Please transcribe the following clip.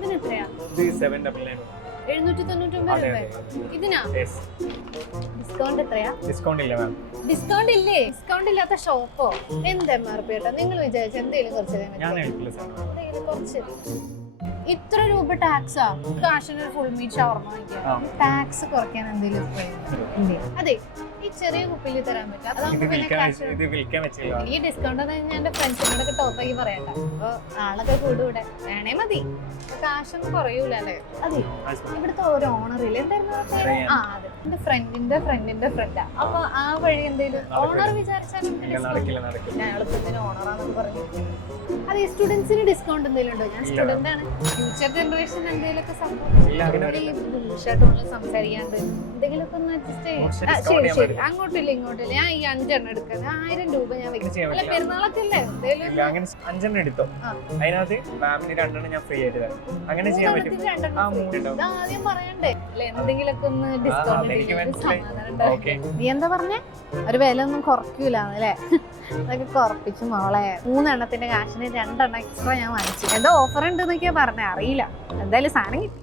ഇതിനെത്രയാ? ഇത് 799. 799 രൂപ. ഇതിനാ ഡിസ്കൗണ്ട് എത്രയാ? ഡിസ്കൗണ്ട് ഇല്ല മാം. ഡിസ്കൗണ്ട് ഇല്ലേ? ഡിസ്കൗണ്ട് ഇല്ലാത്ത ഷോപ്പോ? എന്ത് MRP ഏട്ടാ? നിങ്ങൾ വിചാരിച്ച എന്തെങ്കിലും കുറച്ച് തരാൻ ഞാൻ പറ്റുമോ? കഴിക്കില്ല സാർ. എന്തെങ്കിലും കുറച്ച് ഇത്ര രൂപ ടാക്സാ? കാശിന് ഫുൾ മീറ്റ് ഷവർമ വാങ്ങിക്കാം. ടാക്സ് കുറയ്ക്കാൻ എന്തെങ്കിലും അതെ ഈ ചെറിയ കുപ്പിയിൽ തരാൻ പറ്റും. ഇത് അതാവുമ്പോ പിന്നെ കാശ് ഇത് വിൽക്കാൻ പറ്റില്ല. ഈ ഡിസ്കൗണ്ട് ഞാൻ എന്റെ ഫ്രണ്ട്സിനോടൊക്കെ ടോപ്പാക്കി പറയട്ടെ. അപ്പൊ ആളൊക്കെ കൂടെ വേണേ മതി. കാശൊന്നും കുറയൂല അല്ലേ? അതെ ഇവിടുത്തെ ഒരു ഓണർ ഇല്ല എന്തായിരുന്നു? ആ അതെ എന്റെ ഫ്രണ്ടിന്റെ ഫ്രണ്ടാ. അപ്പൊ ആ വഴി എന്തെങ്കിലും ഓണർ വിചാരിച്ചാൽ ഞങ്ങളിപ്പോ ഓണറാന്നൊക്കെ പറഞ്ഞു. അതെ സ്റ്റുഡൻസിന് ഡിസ്കൗണ്ട് എന്തെങ്കിലും ഉണ്ടോ? ഞാൻ സ്റ്റുഡന്റ് ആണ്. ഫ്യൂച്ചർ ജനറേഷൻ എന്തെങ്കിലുമൊക്കെ സംഭവം സംസാരിക്കാണ്ട് എന്തെങ്കിലുമൊക്കെ ഒന്ന് അഡ്ജസ്റ്റ് ചെയ്യാം. ശരി അങ്ങോട്ടില്ല ഇങ്ങോട്ടില്ല. ഞാൻ ഈ 5 എടുക്കാം. 1000 രൂപ ഞാൻ വെക്കും. അല്ല പെരുന്നാളൊക്കെ അല്ലേ എന്തെങ്കിലും 5 എടുത്തോ. അതിനകത്ത് മാമിന് 2 ഞാൻ ഫ്രീ ആയിട്ട് തരാം. അങ്ങനെ ചെയ്യാൻ പറ്റും. ആദ്യം പറയണ്ടേ അല്ലെ എന്തെങ്കിലുമൊക്കെ ഒന്ന് ഡിസ്കൗണ്ട്. നീ എന്താ പറഞ്ഞേ? ഒരു വില ഒന്നും കുറയ്ക്കൂല അല്ലേ? അതൊക്കെ കുറപ്പിച്ചു മോളെ. 3 എണ്ണത്തിന്റെ കാശിന് 2 എണ്ണം എക്സ്ട്രാ ഞാൻ വാങ്ങിച്ചു. എന്തോ ഓഫർ ഉണ്ട് എന്നൊക്കെയാ പറഞ്ഞേ. അറിയില്ല. എന്തായാലും സാധനം കിട്ടി.